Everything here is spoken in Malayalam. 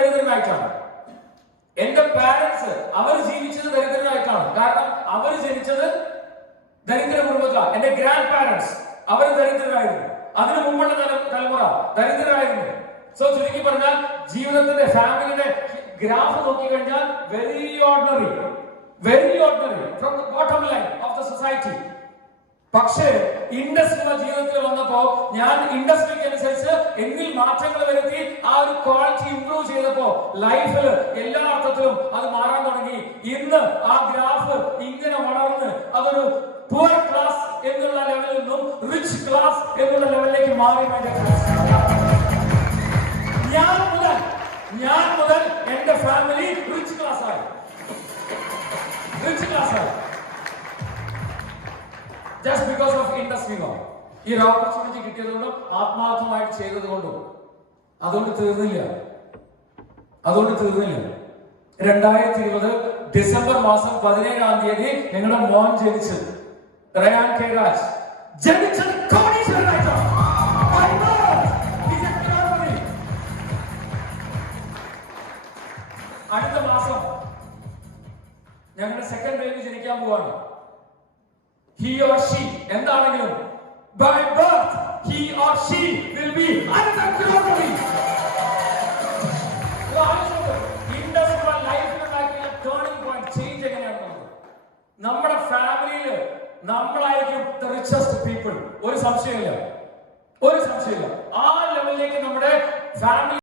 ദരിദ്രനായിട്ടാണ്. എന്റെ പാരന്റ്സ് അവർ ജീവിച്ചത് ദരിദ്രനായിട്ടാണ്. കാരണം അവർ ജനിച്ചത് ദരിദ്ര കുടുംബത്തിലാണ്. എന്റെ ഗ്രാൻഡ് പാരന്റ്സ് അവർ ദരിദ്രരായിരുന്നു. അതിനു മുമ്പുള്ള തലമുറ ദരിദ്രരായിരുന്നു. സോ ചുരുക്കി പറഞ്ഞാൽ ജീവിതത്തിന്റെ ഫാമിലിയുടെ ഗ്രാഫ് നോക്കിക്കഴിഞ്ഞാൽ very ordinary from the bottom line of the society. പക്ഷേ ഇൻഡസ്ട്രിയുടെ ജീവിതത്തിൽ വന്നപ്പോ ഞാൻ ഇൻഡസ്ട്രിക്ക് അനുസരിച്ച് എന്നിൽ മാറ്റങ്ങൾ വരുത്തി ആ ഒരു ക്വാളിറ്റി ഇംപ്രൂവ് ചെയ്തപ്പോ ലൈഫിൽ എല്ലാ അർത്ഥത്തിലും അത് മാറാൻ തുടങ്ങി. ഇന്ന് ആ ഗ്രാഫ് ഇങ്ങനെ വളർന്ന് അതൊരു പുവർ ക്ലാസ് എന്നുള്ള ലെവലിൽ നിന്നും റിച്ച് ക്ലാസ് എന്നുള്ള ലെവലിലേക്ക് മാറി. ഞാൻ മുതൽ എന്റെ ഫാമിലി റിച്ച് ക്ലാസ് ആയി. ജസ്റ്റ് ബിക്കോസ് ഓഫ് ഇൻഡസ്ട്രി ലോ. ഈ ഒരു ഓപ്പർച്യൂണിറ്റി കിട്ടിയതുകൊണ്ടും ആത്മാർത്ഥമായിട്ട് ചെയ്തതുകൊണ്ടും. അതുകൊണ്ട് തീർന്നില്ല. 2020 ഡിസംബർ മാസം 17-ാം തീയതി ഞങ്ങളുടെ മോൻ ജനിച്ചത് റയാൻ കെ രാജ് ജനിച്ചത് കോടീശ്വരനായിട്ടാണ്. അടുത്ത മാസം ഞങ്ങളുടെ സെക്കൻഡ് ബേബി ജനിക്കാൻ പോവാണ്. He or she എന്താണെങ്കിലും by birth he or she will be uncontrollably. Industrial ലൈഫിലുണ്ടാക്കിയ ടേണിംഗ് പോയിന്റ് ചേഞ്ച് എങ്ങനെയാണ്? നമ്മുടെ ഫാമിലിയിൽ നമ്മളായിരിക്കും the richest people. ഒരു സംശയമില്ല. ആ ലെവലിലേക്ക് നമ്മുടെ ഫാമിലി